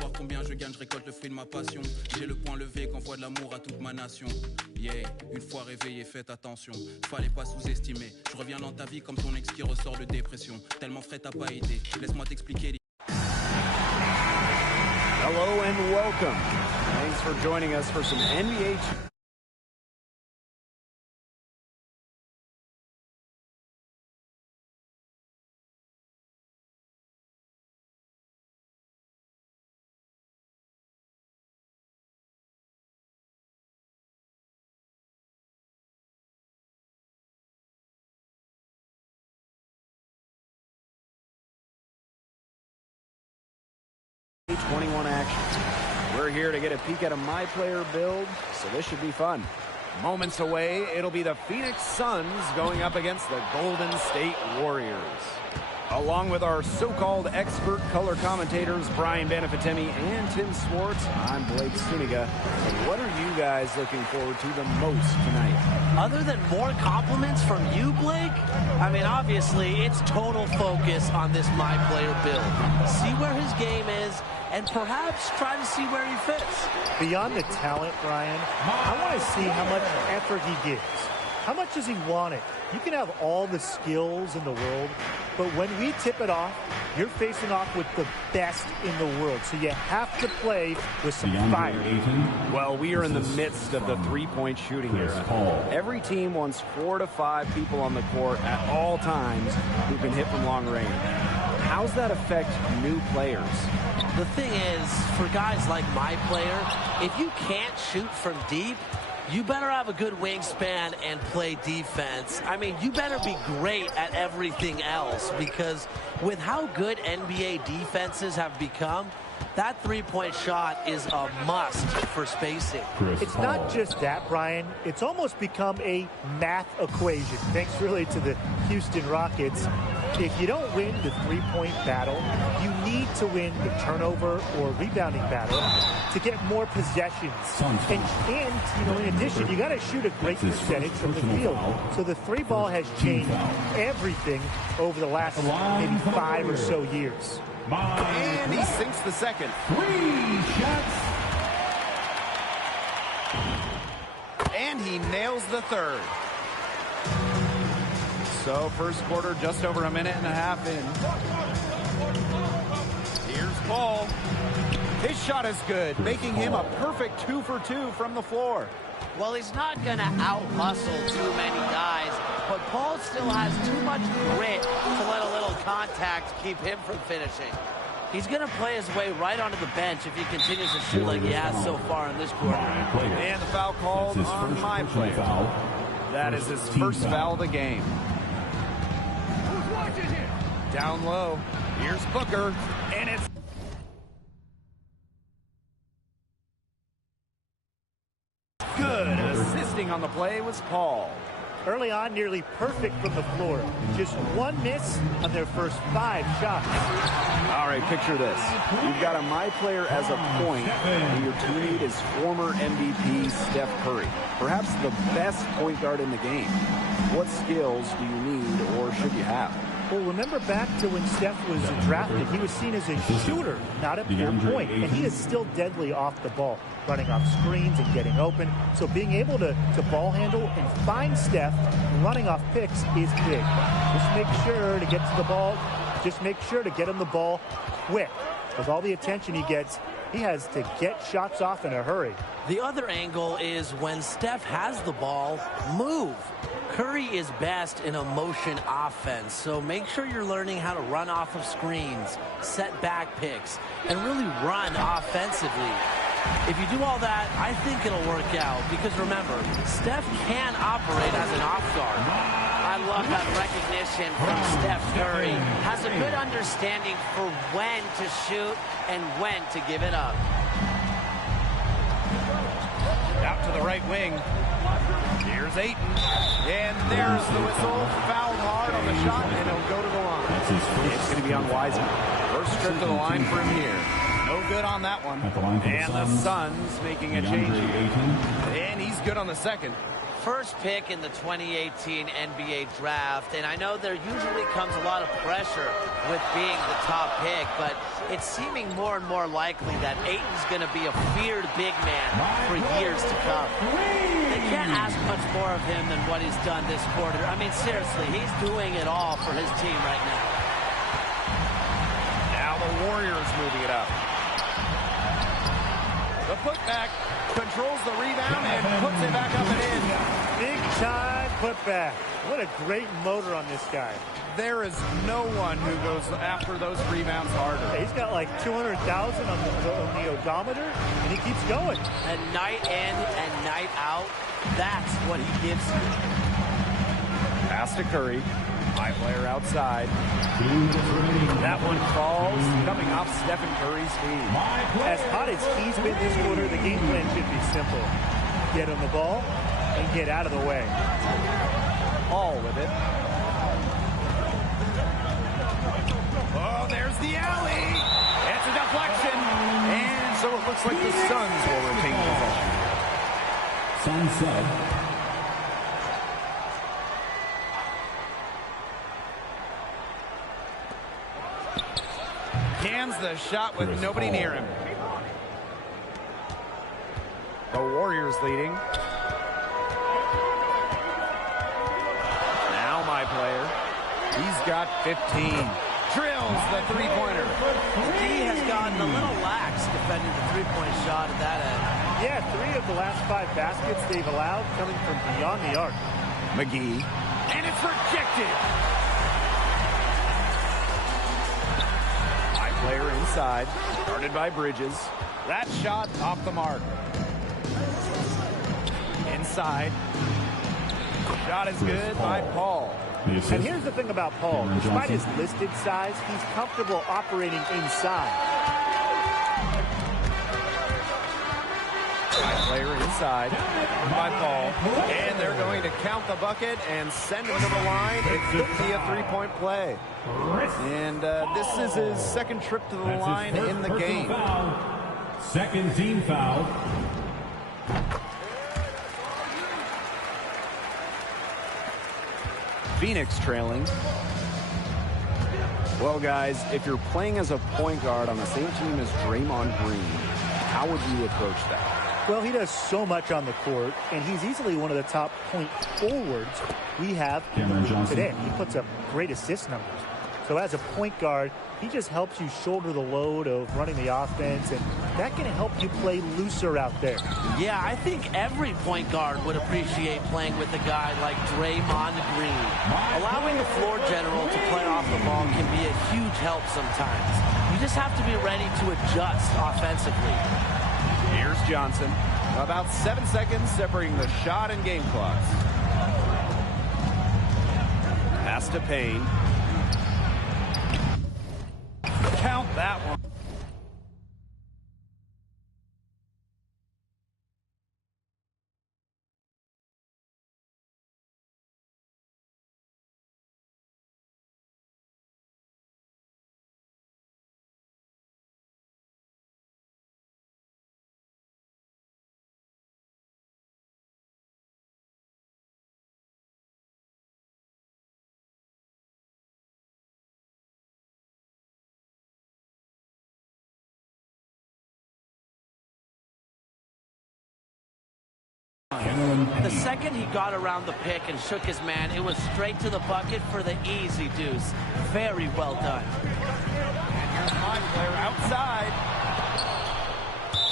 savoir combien je gagne, je récolte le fruit de ma passion. J'ai le poing levé qu'envoie de l'amour à toute ma nation. Yeah, une fois réveillé, faites attention. Fallait pas sous-estimer. Je reviens dans ta vie comme ton ex qui ressort de dépression. Tellement frais t'as pas été. Laisse-moi t'expliquer. Hello and welcome. Thanks for joining us for some NBA. '21 action. We're here to get a peek at a My Player build, so this should be fun. Moments away, it'll be the Phoenix Suns going up against the Golden State Warriors. Along with our so-called expert color commentators, Brian Banafitemi and Tim Swartz, I'm Blake Suniga. What are you guys looking forward to the most tonight? Other than more compliments from you, Blake? I mean, obviously, it's total focus on this My Player build. See where his game is, and perhaps try to see where he fits. Beyond the talent, Brian, I want to see how much effort he gives. How much does he want it? You can have all the skills in the world, but when we tip it off, you're facing off with the best in the world. So you have to play with some fire. Well, we are in the midst of the three-point shooting era. Every team wants 4 to 5 people on the court at all times who can hit from long range. How's that affect new players? The thing is, for guys like My Player, if you can't shoot from deep, you better have a good wingspan and play defense. I mean, you better be great at everything else, because with how good NBA defenses have become, that three-point shot is a must for spacing. It's not just that, Brian. It's almost become a math equation, thanks really to the Houston Rockets. If you don't win the three-point battle, you need to win the turnover or rebounding battle to get more possessions. And you know, in addition, you got to shoot a great percentage from the field. So the three ball has changed everything over the last maybe 5 or so years. And he sinks the second. 3 shots. And he nails the third. So first quarter just over a minute and a half in. Here's Paul. His shot is good, making him a perfect 2 for 2 from the floor. Well, he's not going to out-hustle too many guys, but Paul still has too much grit to let a little contact keep him from finishing. He's going to play his way right onto the bench if he continues to shoot like he has so far in this quarter. And the foul called on My Player. That is his first foul of the game. Down low. Here's Booker. And it's good. Assisting on the play was Paul. Early on, nearly perfect from the floor. Just one miss on their first 5 shots. All right, picture this. You've got a My Player as a point, and your teammate is former MVP Steph Curry, perhaps the best point guard in the game. What skills do you need or should you have? Well, remember back to when Steph was drafted, he was seen as a shooter, not a pure point, and he is still deadly off the ball, running off screens and getting open. So being able to ball handle and find Steph running off picks is big. Just make sure to get to the ball. Just make sure to get him the ball quick. With all the attention he gets, he has to get shots off in a hurry. The other angle is when Steph has the ball, move. Curry is best in a motion offense, so make sure you're learning how to run off of screens, set back picks, and really run offensively. If you do all that, I think it'll work out, because remember, Steph can operate as an off guard. I love that recognition from Steph Curry. Has a good understanding for when to shoot and when to give it up. Out to the right wing. Here's Ayton. And there's the whistle. Fouled hard on the shot, and it'll go to the line. It's going to be on Wiseman. First trip to the line for him here. No good on that one. And the Suns making a change here. And he's good on the second. first pick in the 2018 NBA draft, and I know there usually comes a lot of pressure with being the top pick, but it's seeming more and more likely that Ayton's going to be a feared big man for years to come. They can't ask much more of him than what he's done this quarter. I mean, seriously, he's doing it all for his team right now. Now the Warriors moving it up. The putback controls the rebound and puts it back up and in. Big time putback. What a great motor on this guy. There is no one who goes after those rebounds harder. He's got like 200,000 on the odometer, and he keeps going. And night in and night out, that's what he gives you. Pass to Curry. High player outside. That one falls, coming off Stephen Curry's feet. As hot as he's been this quarter, the game plan should be simple. Get on the ball and get out of the way. All with it. Oh, there's the alley. It's a deflection. And so it looks like the Suns will retain possession. Suns set. Cans the shot with nobody near him. The Warriors leading. Now my player. He's got 15. Drills the three-pointer. He has gotten a little lax defending the three-point shot at that end. Yeah, 3 of the last 5 baskets they've allowed coming from beyond the arc. McGee. And it's rejected. Player inside, guarded by Bridges. That shot off the mark. Inside. Shot is good by Paul. And here's the thing about Paul. Despite his listed size, he's comfortable operating inside. Player inside by Paul. And they're going to count the bucket and send him to the line. It could be a three-point play. And this is his second trip to the line in the game. Foul. Second team foul. Phoenix trailing. Well, guys, if you're playing as a point guard on the same team as Draymond Green, how would you approach that? Well, he does so much on the court, and he's easily one of the top point forwards we have in the league today. He puts up great assist numbers. So as a point guard, he just helps you shoulder the load of running the offense, and that can help you play looser out there. Yeah, I think every point guard would appreciate playing with a guy like Draymond Green. Allowing the floor general to play off the ball can be a huge help sometimes. You just have to be ready to adjust offensively. Here's Johnson. About 7 seconds separating the shot and game clocks. Pass to Payne. Count that one. The second he got around the pick and shook his man, it was straight to the bucket for the easy deuce. Very well done. And here's my player outside.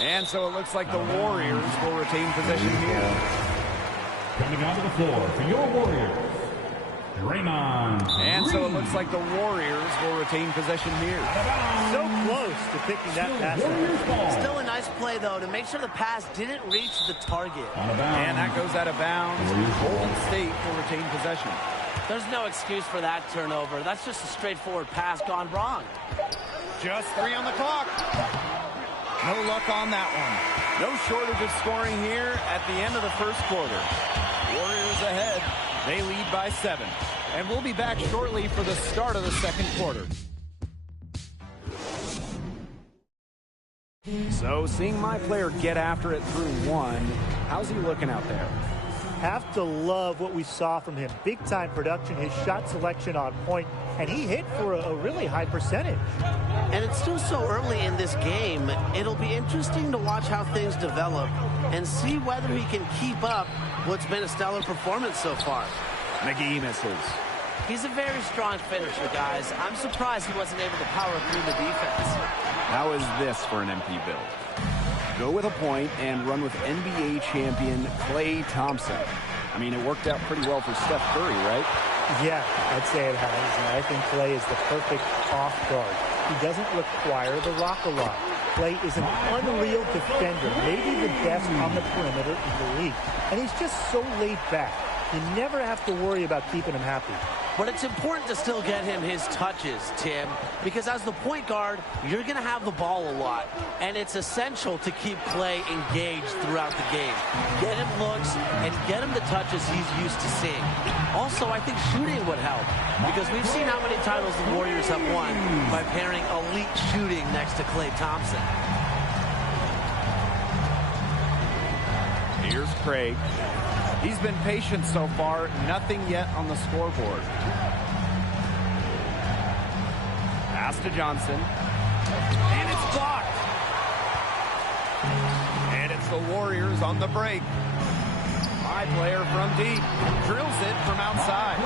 And so it looks like the Warriors will retain possession here. Coming onto the floor for your Warriors, Draymond. And so it looks like the Warriors will retain possession here. So close to picking that pass up. Still a nice play, though, to make sure the pass didn't reach the target. And that goes out of bounds. Golden State will retain possession. There's no excuse for that turnover. That's just a straightforward pass gone wrong. Just 3 on the clock. No luck on that one. No shortage of scoring here at the end of the first quarter. Warriors ahead. They lead by 7. And we'll be back shortly for the start of the second quarter. So seeing my player get after it through 1, how's he looking out there? Have to love what we saw from him. Big-time production, his shot selection on point, and he hit for a really high percentage. And it's still so early in this game. It'll be interesting to watch how things develop and see whether he can keep up what's been a stellar performance so far. McGee misses. He's a very strong finisher, guys. I'm surprised he wasn't able to power through the defense. How is this for an MP build? Go with a point and run with NBA champion Klay Thompson. I mean, it worked out pretty well for Steph Curry, right? Yeah, I'd say it has. And I think Klay is the perfect off guard. He doesn't require the rock a lot. Klay is an unreal defender, maybe the best on the perimeter in the league. And he's just so laid back. You never have to worry about keeping him happy. But it's important to still get him his touches, Tim, because as the point guard, you're going to have the ball a lot. And it's essential to keep Klay engaged throughout the game. Get him looks and get him the touches he's used to seeing. Also, I think shooting would help, because we've seen how many titles the Warriors have won by pairing elite shooting next to Klay Thompson. Here's Craig. He's been patient so far. Nothing yet on the scoreboard. Pass to Johnson. And it's blocked. And it's the Warriors on the break. My player from deep. Drills it from outside.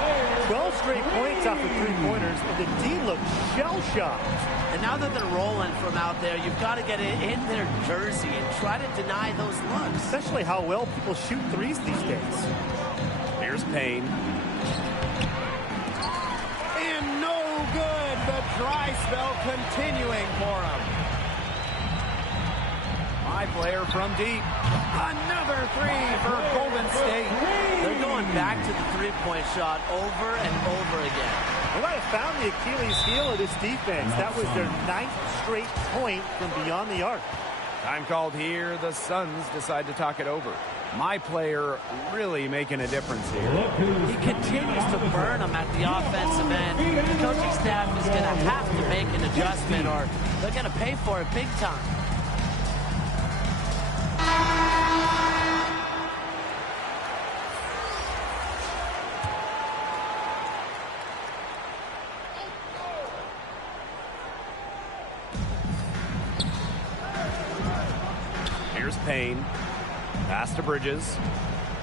12 straight points off of three-pointers, and the D looks shell-shocked. And now that they're rolling from out there, you've got to get it in their jersey and try to deny those looks. Especially how well people shoot threes these days. Here's Payne. And no good. The dry spell continuing for him. My player from deep. Another three for Golden State. They're going back to the three-point shot over and over again. They might have found the Achilles heel of this defense. That was their 9th straight point from beyond the arc. Time called here. The Suns decide to talk it over. My player really making a difference here. He continues to burn them at the offensive end. The coaching staff is going to have to make an adjustment, or they're going to pay for it big time. Here's Payne. Pass to Bridges.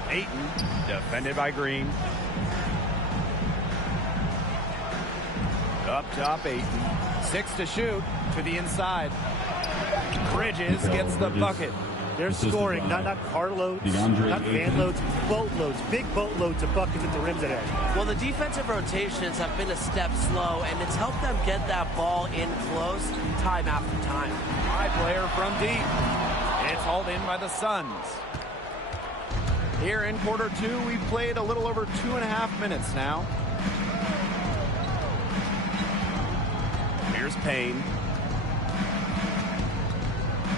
Ayton, defended by Green. Up top, Ayton. 6 to shoot, to the inside. Bridges gets the bucket. They're scoring, not carloads, not van loads, boatloads, big boatloads of buckets at the rim today. Well, the defensive rotations have been a step slow, and it's helped them get that ball in close time after time. High player from deep. It's hauled in by the Suns. Here in quarter 2, we've played a little over 2.5 minutes now. Here's Payne.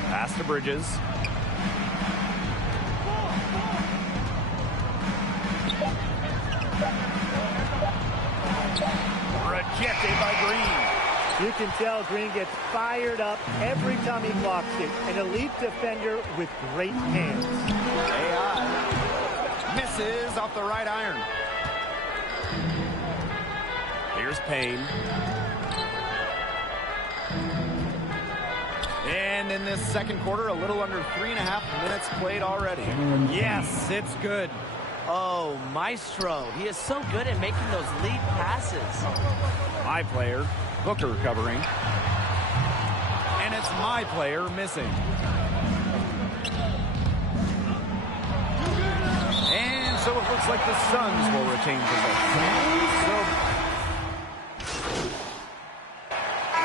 Pass to Bridges. Rejected by Green. You can tell Green gets fired up every time he blocks it. An elite defender with great hands. AI misses off the right iron. Here's Payne. And in this second quarter, a little under 3.5 minutes played already. Yes, it's good. Oh, Maestro. He is so good at making those lead passes. My player, Booker covering. And it's my player missing. And so it looks like the Suns will retain possession. So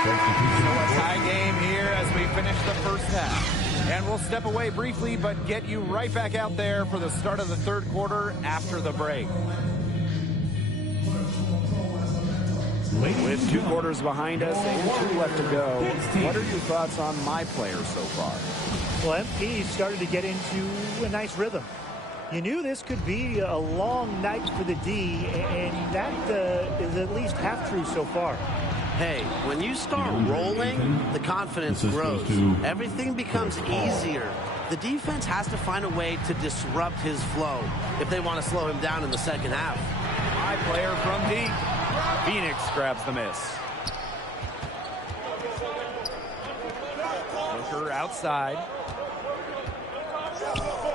a tie game here as we finish the first half. And we'll step away briefly, but get you right back out there for the start of the third quarter after the break. With 2 quarters behind us and 2 left to go, what are your thoughts on my player so far? Well, MP started to get into a nice rhythm. You knew this could be a long night for the D, and that is at least half true so far. Hey, when you start rolling, the confidence grows. Everything becomes easier. The defense has to find a way to disrupt his flow if they want to slow him down in the second half. High player from deep. Phoenix grabs the miss. Booker outside.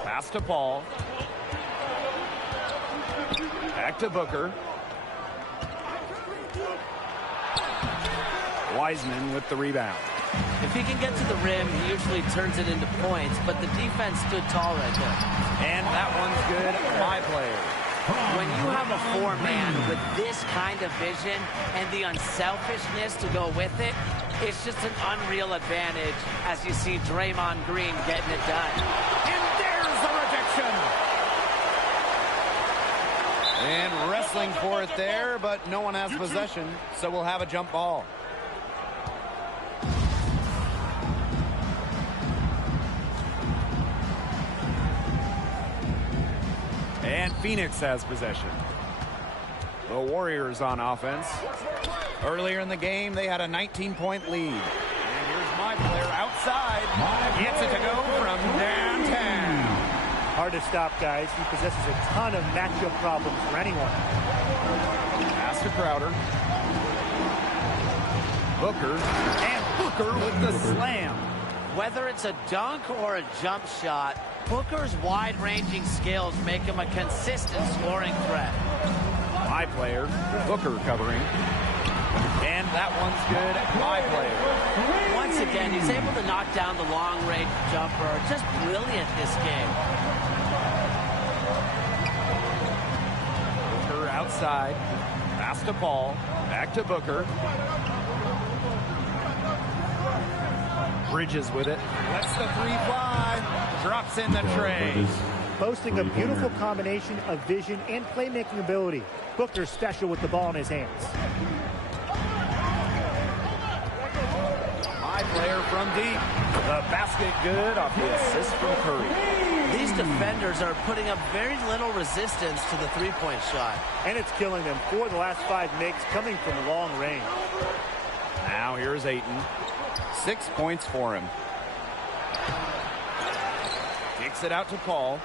Pass to Paul. Back to Booker. Wiseman with the rebound. If he can get to the rim, he usually turns it into points, but the defense stood tall right there. And that one's good. My player. When you have a four-man with this kind of vision and the unselfishness to go with it, it's just an unreal advantage as you see Draymond Green getting it done. And there's the rejection. And wrestling for it there, but no one has possession, so we'll have a jump ball. And Phoenix has possession. The Warriors on offense. Earlier in the game, they had a 19-point lead. And here's my player outside. Gets it to go from downtown. Hard to stop, guys. He possesses a ton of matchup problems for anyone. Pass to Crowder. Booker. And Booker with the slam. Whether it's a dunk or a jump shot, Booker's wide-ranging skills make him a consistent scoring threat. My player, Booker covering. And that one's good. My player. Once again, he's able to knock down the long-range jumper. Just brilliant this game. Booker outside. Pass to Paul. Back to Booker. Bridges with it. Lets the three fly. Drops in the tray. Boasting a beautiful combination of vision and playmaking ability. Booker's special with the ball in his hands. My player from deep. The basket good off the assist from Curry. These defenders are putting up very little resistance to the three-point shot. And it's killing them. 4 of the last 5 makes coming from long range. Now here's Ayton. 6 points for him. Kicks it out to Paul.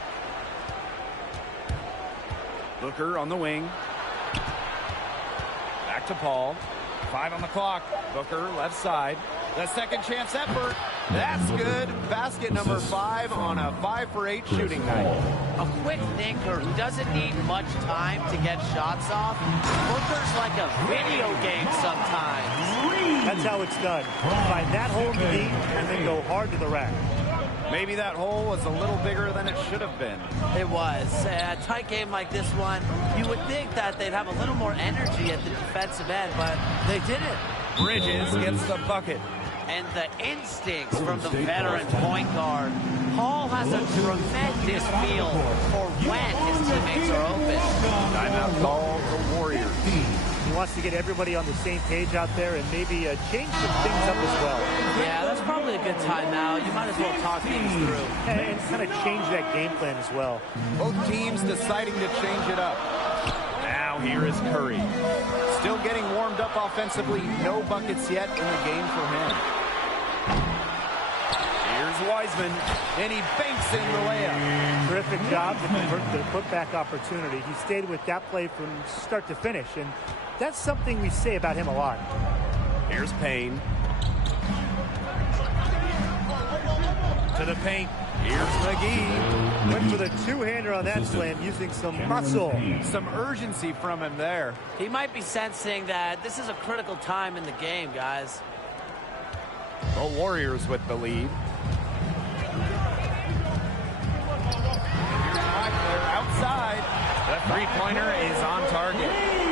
Booker on the wing. Back to Paul. 5 on the clock. Booker left side. The second chance effort. That's good. Basket number 5 on a 5 for 8 shooting night. A quick thinker who doesn't need much time to get shots off. Booker's like a video game sometimes. That's how it's done. Find that hole in the deep and then go hard to the rack. Maybe that hole was a little bigger than it should have been. It was. A tight game like this one, you would think that they'd have a little more energy at the defensive end, but they didn't. Bridges gets the bucket. And the instincts from the veteran point guard. Paul has a tremendous feel for when his teammates are open. Timeout call the Warriors. He wants to get everybody on the same page out there and maybe change some things up as well. Yeah, that's probably a good timeout. You might as well talk things through. And kind of change that game plan as well. Both teams deciding to change it up. Now here is Curry. Still getting warmed up offensively. No buckets yet in the game for him. Here's Wiseman, and he banks in the layup. Terrific job to convert the putback opportunity. He stayed with that play from start to finish, and that's something we say about him a lot. Here's Payne. To the paint. Here's McGee. Went for the two-hander on that slam, using some muscle. Some urgency from him there. He might be sensing that this is a critical time in the game, guys. The Warriors with the lead. Outside. The three-pointer is on target.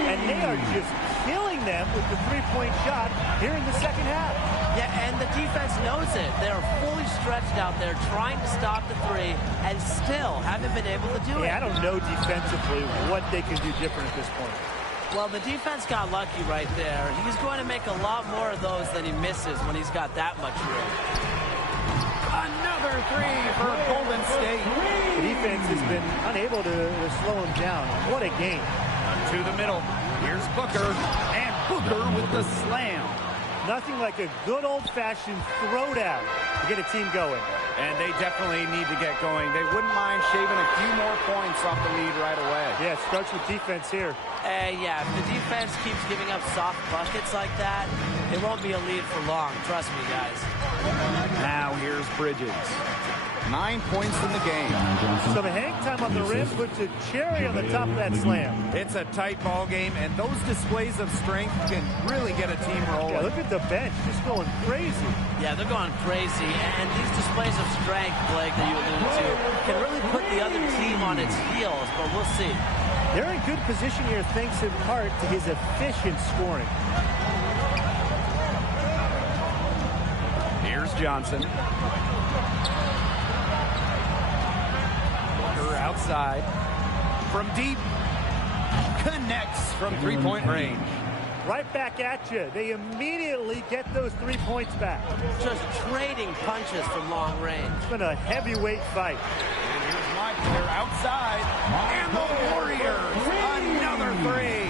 And they are just killing them with the three-point shot here in the second half. Yeah, and the defense knows it. They're fully stretched out there trying to stop the three and still haven't been able to do it. I don't know defensively what they can do different at this point. Well, the defense got lucky right there. He's going to make a lot more of those than he misses when he's got that much room. Another three for Golden State. The defense has been unable to slow him down. What a game. To the middle. Here's Booker. And Booker with the slam. Nothing like a good old-fashioned throwdown to get a team going. And they definitely need to get going. They wouldn't mind shaving a few more points off the lead right away. Yeah, it starts with defense here. Yeah, if the defense keeps giving up soft buckets like that, it won't be a lead for long. Trust me, guys. Now here's Bridges. 9 points in the game. Some hang time on the rim puts a cherry on the top of that slam. It's a tight ball game, and those displays of strength can really get a team rolling. Yeah, look at the bench, just going crazy. Yeah, they're going crazy. And these displays of strength, Blake, that you alluded to, can really put the other team on its heels, but we'll see. They're in good position here thanks in part to his efficient scoring. Here's Johnson. Outside from deep, connects from three-point range. Right back at you. They immediately get those 3 points back. Just trading punches from long range. It's been a heavyweight fight. And here's my player outside, and the Warriors another three.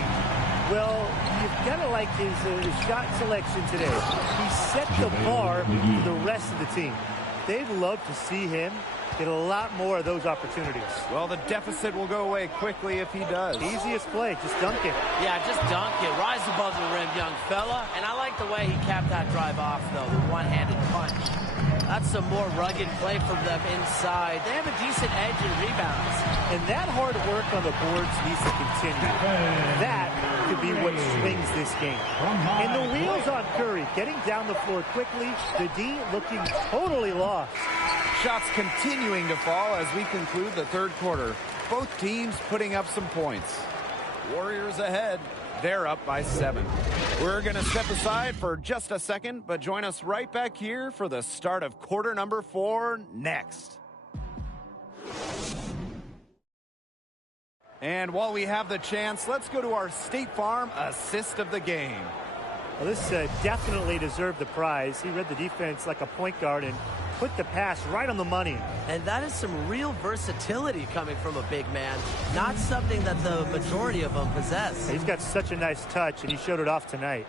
Well, you've got to like his shot selection today. He set the bar for the rest of the team. They'd love to see him get a lot more of those opportunities. Well, the deficit will go away quickly if he does. Easiest play, just dunk it. Yeah, just dunk it. Rise above the rim, young fella. And I like the way he capped that drive off, though, the one-handed punch. That's some more rugged play from them inside. They have a decent edge in rebounds. And that hard work on the boards needs to continue. That could be what swings this game. And the wheels on Curry, getting down the floor quickly. The D looking totally lost. Shots continuing to fall as we conclude the third quarter. Both teams putting up some points. Warriors ahead. They're up by 7. We're going to step aside for just a second, but join us right back here for the start of quarter number 4 next. And while we have the chance, let's go to our State Farm assist of the game. Well, this definitely deserved the prize. He read the defense like a point guard and put the pass right on the money. And that is some real versatility coming from a big man. Not something that the majority of them possess. He's got such a nice touch, and he showed it off tonight.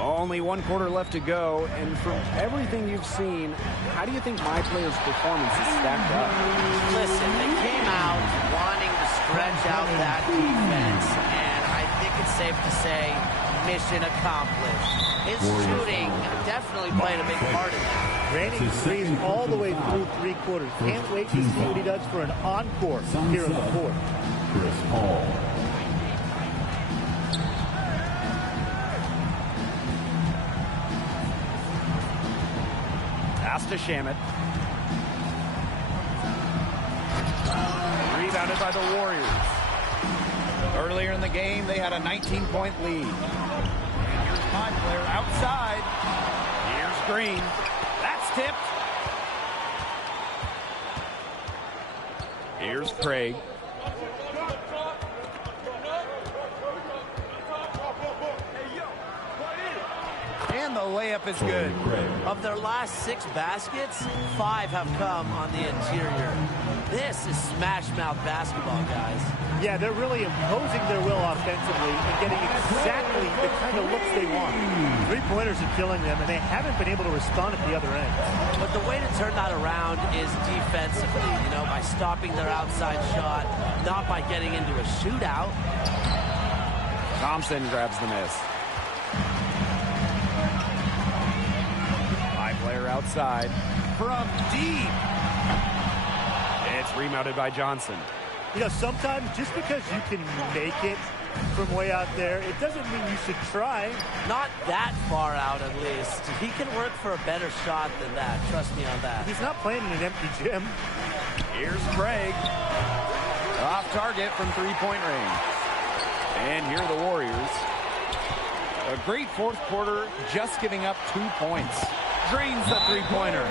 Only 1 quarter left to go, and from everything you've seen, how do you think my player's performance is stacked up? Listen, they came out wanting to stretch out that defense, and I think it's safe to say mission accomplished. His shooting definitely played a big part in that. Raining threes all the way through 3 quarters. Can't wait to see what he does for an encore here in the fourth. Chris Paul. Pass to Shamet. Rebounded by the Warriors. Earlier in the game, they had a 19-point lead. And here's my player outside. Here's Green. That's tipped. Here's Craig. And the layup is good. Of their last 6 baskets, 5 have come on the interior. This is smash-mouth basketball, guys. Yeah, they're really imposing their will offensively and getting exactly the kind of looks they want. 3-pointers are killing them, and they haven't been able to respond at the other end. But the way to turn that around is defensively, by stopping their outside shot, not by getting into a shootout. Thompson grabs the miss. My player outside from deep. It's rebounded by Johnson. Sometimes just because you can make it from way out there, it doesn't mean you should try. Not that far out, at least. He can work for a better shot than that. Trust me on that. He's not playing in an empty gym. Here's Craig. Off target from 3-point range. And here are the Warriors. A great fourth quarter, just giving up 2 points. Green's the 3-pointer.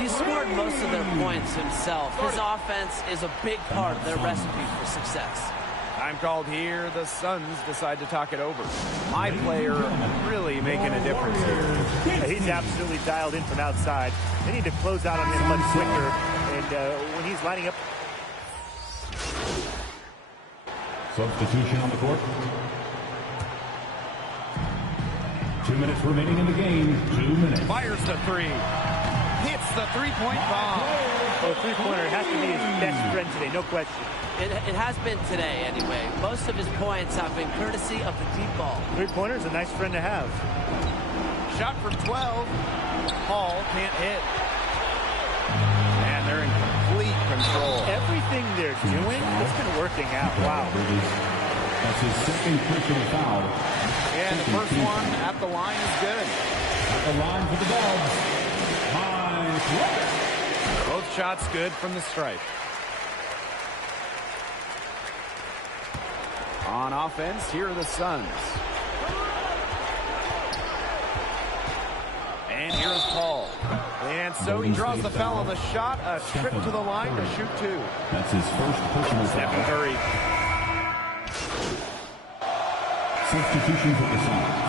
He scored most of their points himself. His offense is a big part of their recipe for success. Time called here. The Suns decide to talk it over. My player really making a difference here. Yeah, he's absolutely dialed in from outside. They need to close out on him much quicker. And when he's lining up. Substitution on the court. 2 minutes remaining in the game. 2 minutes. Fires the three. Hits the three-point bomb. Well, the three-pointer has to be his best friend today, no question. It has been today, anyway. Most of his points have been courtesy of the deep ball. Three-pointer is a nice friend to have. Shot from 12. Hall can't hit. And they're in complete control. Everything they're doing, it's been working out. Wow. That's his second personal foul. And the first one at the line is good. At the line for the Dubs. My player. Both shots good from the stripe. On offense, here are the Suns. And here's Paul. And so he draws the foul on the shot. A trip to the line to shoot two. That's his first personal Stephen foul. Curry. Substitution for the Suns.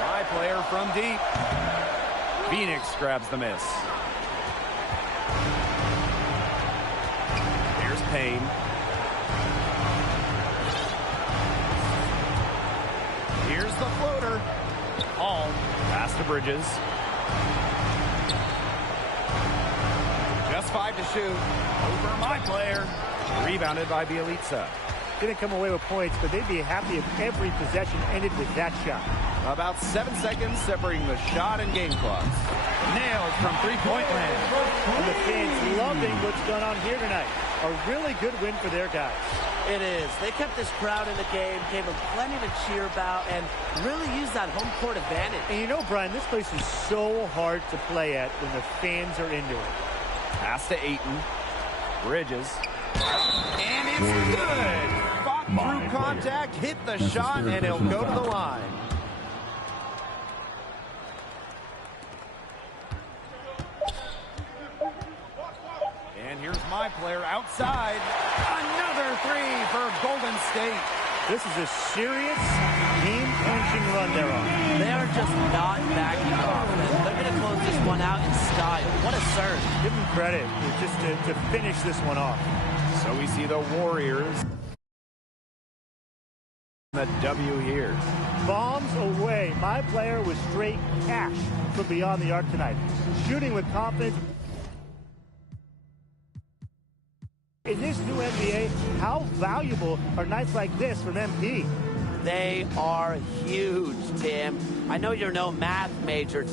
My player from deep. Phoenix grabs the miss. Here's Payne. Here's the floater. Hall. Pass to Bridges. Just 5 to shoot. Over my player. Rebounded by Bielitsa. Didn't come away with points, but they'd be happy if every possession ended with that shot. About 7 seconds separating the shot and game clocks. Nailed from three-point land. And the fans loving what's going on here tonight. A really good win for their guys. It is. They kept this crowd in the game, gave them plenty to cheer about, and really used that home court advantage. And you know, Brian, this place is so hard to play at when the fans are into it. Pass to Ayton. Bridges. And it's good. Fought through contact, hit the shot, and he'll go to the line. And here's my player outside. Another three for Golden State. This is a serious game-clinching run they're on. They are just not backing off. And they're going to close this one out in style. What a serve. Give them credit just to finish this one off. So we see the Warriors. The W here. Bombs away. My player was straight cash from beyond the arc tonight. Shooting with confidence. In this new NBA, how valuable are nights like this from MP? They are huge, Tim. I know you're no math major.